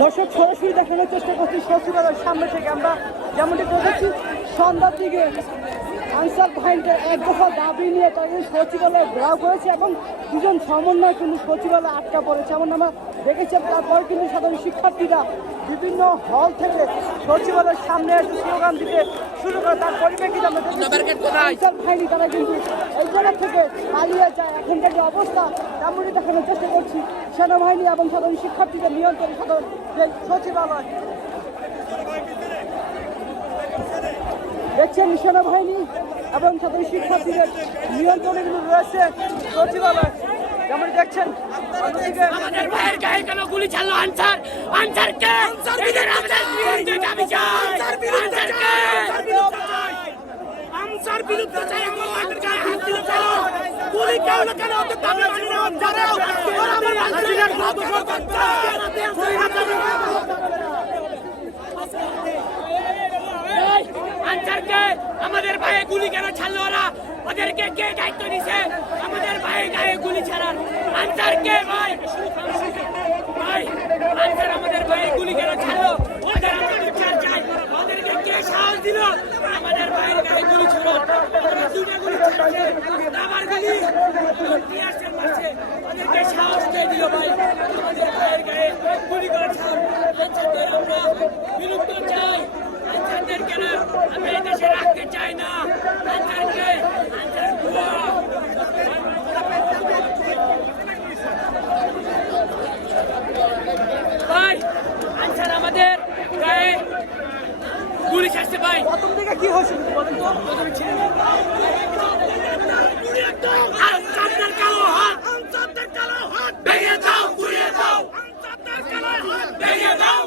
দর্শক সরাসরি দেখানোর চেষ্টা করছি সচিবালয়ের সামনে থেকে আমরা যেমনটি বলেছি সন্ধ্যার দিকে আনসার বাহিনীর এক দফা দাবি নিয়ে কিন্তু সচিবালয়ে ঘেরাও করেছে এবং দুজন সমন্বয় কিন্তু সচিবালয়ে আটকা পড়েছে। এমন আমরা দেখেছি তারপর কিন্তু সাধারণ শিক্ষার্থীরা বিভিন্ন হল থেকে সচিবালয়ের সামনে এসে স্লোগান দিতে শুরু করে। তার পরিপ্রেক্ষিতে আমরা আনসার বাহিনী তারা কিন্তু এই জায়গা থেকে পালিয়ে যায়। এখনকার যে অবস্থা তেমনই দেখানোর চেষ্টা করছি সেনাবাহিনী এবং সাধারণ শিক্ষার্থীদের নিয়ন্ত্রণ সাধারণ যে সচিবালয়। দেখছেন সেনাবাহিনী এবং সাধারণ শিক্ষার্থীদের নিয়ন্ত্রণে কিন্তু রয়েছে সচিবালয়। যেমন দেখছেন আমাদের গায়ে কেন গুলি চাললো আনসার আনসার কে আনসার বিরুদ্ধে গুলি কেন আমার ভাইয়ে গুলি কেন ছাড়লো ওরা? ওদেরকে কে দায়িত্ব দিছে? আমাদের ভাইয়ে গায়ে গুলি ছাড়ার আনসারকে ভাই? ভাই, আনসার আমাদের ভাইয়ে গুলি কেন ছাড়লো? ওদের আমরা বিচার চাই। ওদেরকে কে সাহস দিল? আমাদের ভাইয়ের গায়ে গুলি ছাড়লো ওরা দুটো গুলি ছাড়ছে। আমার গুলি টিয়ারশেল মারছে ওদেরকে সাহস দিয়ে দিল ভাই আমাদের ভাইয়ের গায়ে গুলি করে ছাড় আনসারদের আমরা বিলুপ্ত চাই আনসারদের কেন আমি এই দেশে রাখতে চাই না আনসারকে আনসার ভুয়া ভাই আনসার আমাদের গায়ে গুলি ছাড়ছে ভাই প্রথম থেকে কি হয়েছে? বলেন তো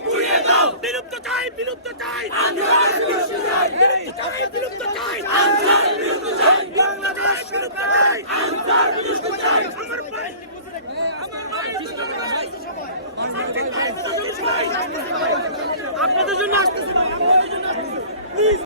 ঘুরিয়ে দাও বিলুপ্ত চাই বিলুপ্ত চাই। বিলুপ্ত চাই। বিলুপ্ত চাই বিলুপ্ত চাই। বিলুপ্ত চাই। বিলুপ্ত চাই আমার ভাই আপনাদের জন্য আসতেছে